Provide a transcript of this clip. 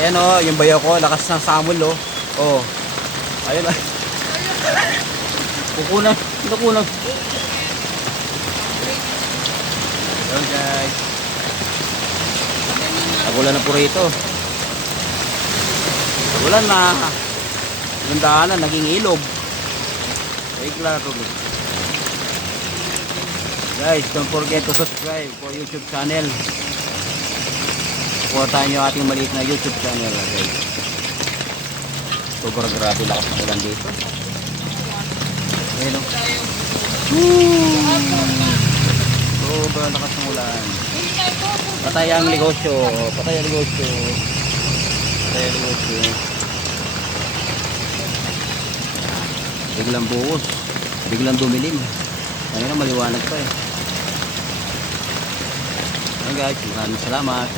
Ayan o, yung bayaw ko, lakas ng samol o. Oh. Ayun o. Kukunan. Kukunan. Ayun guys. Tagulan na po rito. Tagulan na. Yung daanan, naging ilog. Wait lang ito. Guys, don't forget to subscribe for YouTube channel. Supportahan nyo ating maliit na YouTube channel, guys. Super grabe lakas ng ulan dito. Ayun o. Sobrang lakas ng ulan. Patay ang negosyo. Patay ang negosyo. Patay ang negosyo. Biglang buhos. Biglang dumilim. Ngayon maliwanag pa eh. Ayan guys, maraming salamat.